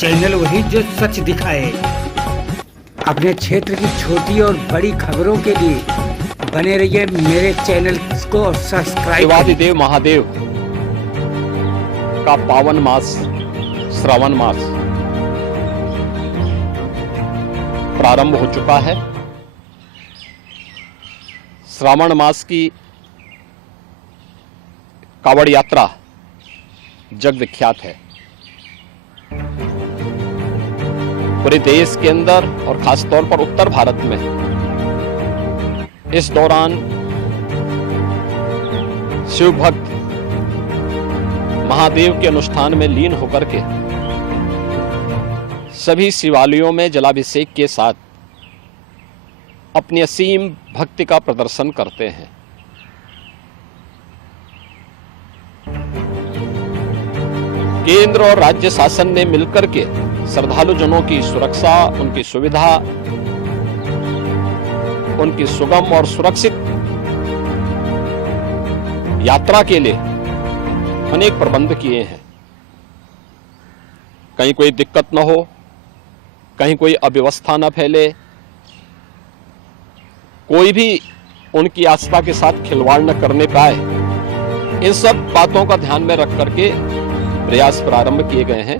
Channel वही जो सच दिखाए। अपने क्षेत्र की छोटी और बड़ी खबरों के लिए बने रहिए मेरे चैनल को सब्सक्राइब। देवादिदेव महादेव का पावन मास श्रावण मास प्रारंभ हो चुका है। श्रावण मास की कावड़ यात्रा जग विख्यात है। पूरे देश के अंदर और खास तौर पर उत्तर भारत में इस दौरान शिव भक्त महादेव के अनुष्ठान में लीन होकर के सभी शिवालयों में जलाभिषेक के साथ अपनी असीम भक्ति का प्रदर्शन करते हैं। केंद्र और राज्य शासन ने मिलकर के श्रद्धालु जनों की सुरक्षा, उनकी सुविधा, उनकी सुगम और सुरक्षित यात्रा के लिए अनेक प्रबंध किए हैं। कहीं कोई दिक्कत न हो, कहीं कोई अव्यवस्था न फैले, कोई भी उनकी आस्था के साथ खिलवाड़ न करने पाए, इन सब बातों का ध्यान में रख करके प्रयास प्रारंभ किए गए हैं।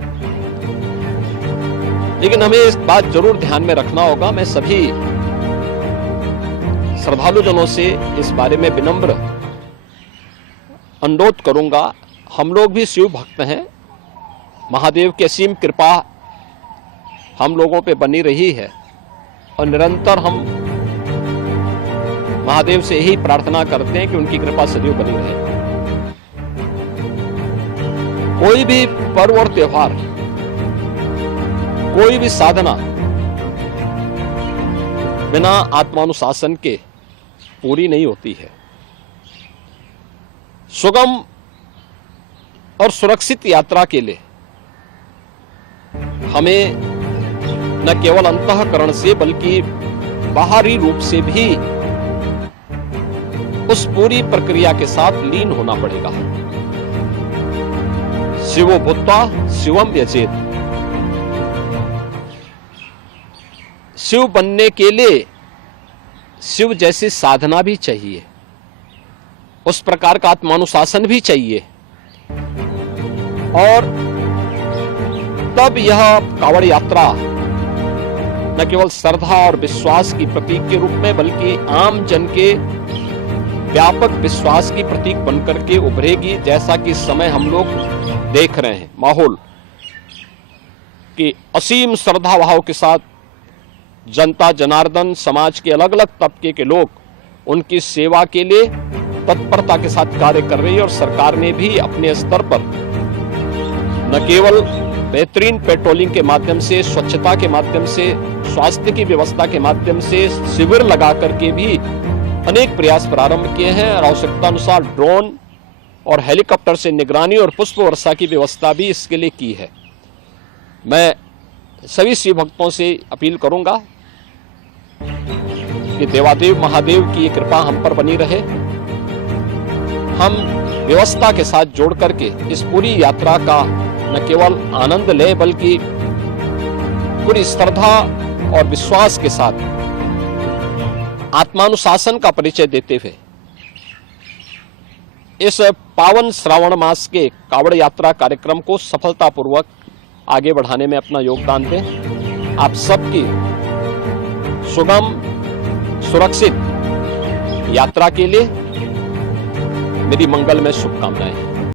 लेकिन हमें इस बात जरूर ध्यान में रखना होगा। मैं सभी श्रद्धालु जनों से इस बारे में विनम्र अनुरोध करूंगा। हम लोग भी शिव भक्त हैं, महादेव की असीम कृपा हम लोगों पे बनी रही है और निरंतर हम महादेव से यही प्रार्थना करते हैं कि उनकी कृपा सदैव बनी रहे। कोई भी पर्व और त्योहार, कोई भी साधना बिना आत्मानुशासन के पूरी नहीं होती है। सुगम और सुरक्षित यात्रा के लिए हमें न केवल अंतःकरण से बल्कि बाहरी रूप से भी उस पूरी प्रक्रिया के साथ लीन होना पड़ेगा। शिवो भूत्वा शिवम यजेत। शिव बनने के लिए शिव जैसी साधना भी चाहिए, उस प्रकार का आत्मानुशासन भी चाहिए, और तब यह कावड़ यात्रा न केवल श्रद्धा और विश्वास की प्रतीक के रूप में बल्कि आम जन के व्यापक विश्वास की प्रतीक बनकर के उभरेगी। जैसा कि इस समय हम लोग देख रहे हैं माहौल कि असीम श्रद्धा भाव के साथ जनता जनार्दन समाज के अलग अलग तबके के लोग उनकी सेवा के लिए तत्परता के साथ कार्य कर रही है। और सरकार ने भी अपने स्तर पर न केवल बेहतरीन पेट्रोलिंग के माध्यम से, स्वच्छता के माध्यम से, स्वास्थ्य की व्यवस्था के माध्यम से शिविर लगा करके भी अनेक प्रयास प्रारंभ किए हैं और आवश्यकता अनुसार ड्रोन और हेलीकॉप्टर से निगरानी और पुष्प वर्षा की व्यवस्था भी इसके लिए की है। मैं सभी शिव भक्तों से अपील करूंगा कि देवादेव महादेव की कृपा हम पर बनी रहे। हम व्यवस्था के साथ जोड़ करके इस पूरी यात्रा का न केवल आनंद ले बल्कि पूरी श्रद्धा और विश्वास के साथ आत्मानुशासन का परिचय देते हुए इस पावन श्रावण मास के कावड़ यात्रा कार्यक्रम को सफलतापूर्वक आगे बढ़ाने में अपना योगदान दें। आप सबकी सुगम सुरक्षित यात्रा के लिए मेरी मंगलमय शुभकामनाएं।